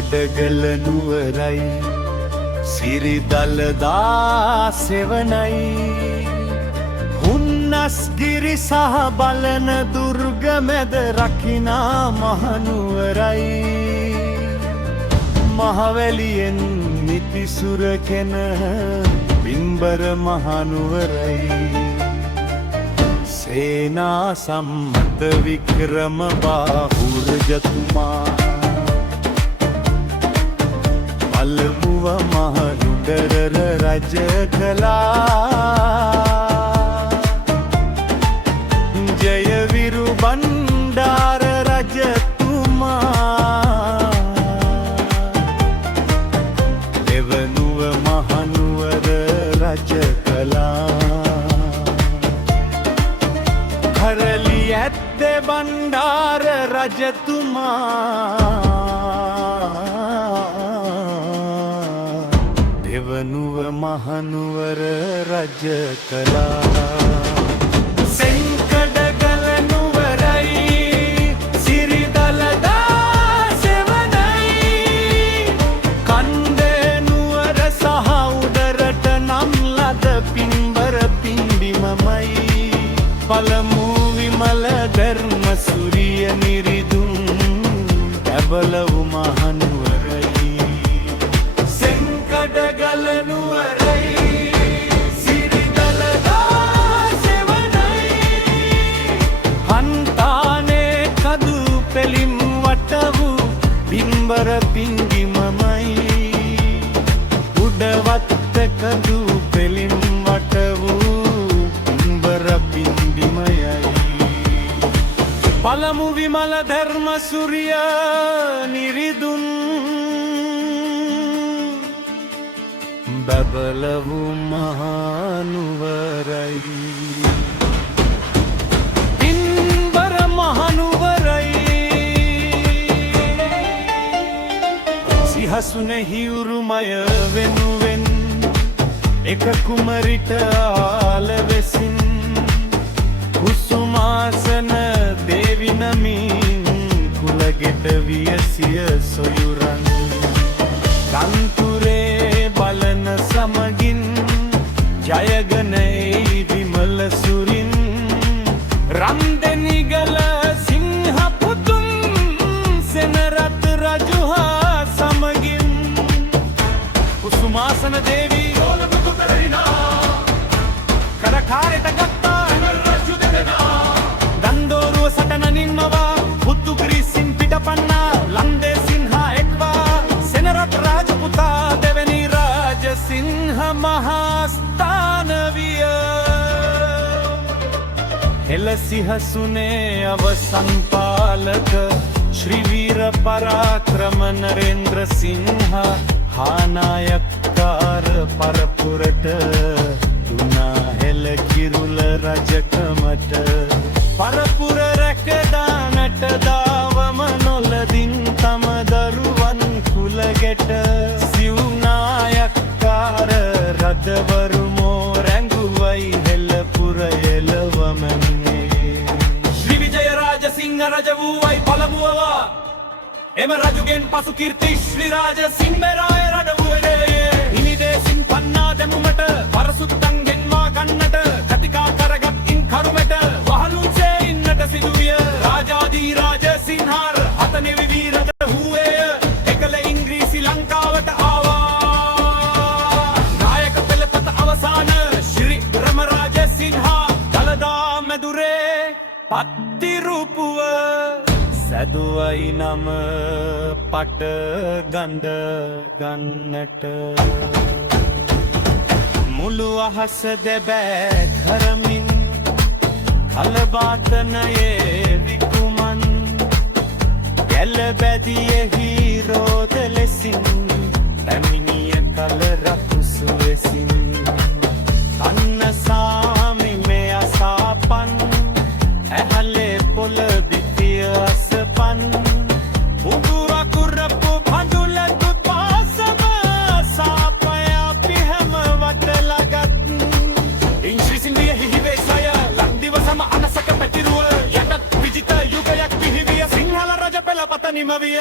සෙංකඩගල නුවරයි සිරිදලදා සෙවනයි හුන්නස්ගිරි සහ බලන දුර්ග මැද රකිනා මහනුවරයි මහවැලියෙන් නිතිසුරකෙන බිම්බර මහනුවරයි සේනා සම්මත වික්‍රම බාහුරජතුමා පළමුව මහනුවර රජ කළා ජයවිරු බණ්ඩාර රජතුමා දෙවනුව මහනුවර රජ කළා කරලි ඇත්තේ බණ්ඩාර රජතුමා දෙවනුව මහනුවර රජ කළා සෙංකඩගල නුවරයි සිරිදලදා සෙවනයි කන්දේ නුවර සහ උඩරට නම් ලද පින්බර පින්බිමමයි පළමු විමල ධර්ම සූරිය නිරිදුන් කැබලවු මහනුවරයි සෙංකඩගල නුවරයි සිරිදලදා සෙවනයි හන්තානේ කදු පෙලිම් වට වූ බිම්බර පිංගිමමයි උඩවත්ත කදු පෙලිම් වට වූ බිම්බර පිංගිමයයි පළමු විමල ධර්ම සූරිය නිරිදුන් බබලවු මහනුවරයි බිම්බර මහනුවරයි සිහසුනෙහි උරුමය වෙනුවෙන් එක කුමරිට ආලවෙසින් කුසුමාසන දේවි නමින් කුලගෙට වියසිය සොයුරන් දන්තුරේ බලන සමගින් ජයගනයි විමල සුරින් රන්දෙනිගල සිංහපුතුන් සෙනරත් රජුහා සමගින් කුසුමාසන දේවී කරකාරයට ගත්තා රජු දෙදෙනා දන්දෝරුව සටනනින් මවා පුත්තුග්‍රීසින් පිටපන්නා ලන්දේ සිංහා එක්වා සෙනරත් රාජපුතා දෙවැනි රාජසිංහ මහාස්ථාන විය හෙළ සිහසුනේ අවසන් පාලක ශ්‍රී වීර පරාක්‍රම නරේන්ද්‍ර සිංහ හානායක්කාර පරපුරට දුනා හෙළ කිරුල රජකමට පරපුර රැකදානට දාවම නොලදින් තම දරුවන් කුලගෙට සිව්නායක්කාර රදවරුමෝ රැඟුවයි හෙළපුර එළවමන්නේ ශ්‍රී විජය රාජසිංහ රජ වූවයි පළමුවවා එම රජුගෙන් පසු කීර්ති ශ්‍රී රාජසිංහරාය රඩවුවනේ හිමිදේසින් පන්නා දැමුමට පරසුත්තන් ගෙන්වා ගන්නට කතිකා කරගත් ඉන් කරුමට වහලුසේ ඉන්නට සිදුවිය රාජාදී රාජසිංහාර හතනෙවි වීරද වූවේය එකල ඉංග්‍රීසි ලංකාවට ආවා නායක පෙළපත අවසාන ශ්‍රී රමරාජසිංහා දළදා මැදුරේ පත්තිරුපුව සැදුවයි නම පට ගඳ ගන්නට මුළු අහස දෙබෑ කරමින් කලබාතනයේ විකුමන් ගැල බැදියෙහි රෝද ලෙසින් පැමිණිය කල රකුසුවෙසින් අන්න සාමි මෙය සාපන් ඇහලේ පොළ බිතිය අසපන් උගුරකුරපු පඳුලකුත් පාසම සාපය පිහම වටලගත් ඉංශ්‍රීසින්දිය හිහිවේ සය ලන්දිව සම අනසක පැතිරුව යටත් විජිත යුගයක් පිහිවිය සිංහල රජ පෙළපත නිමවිය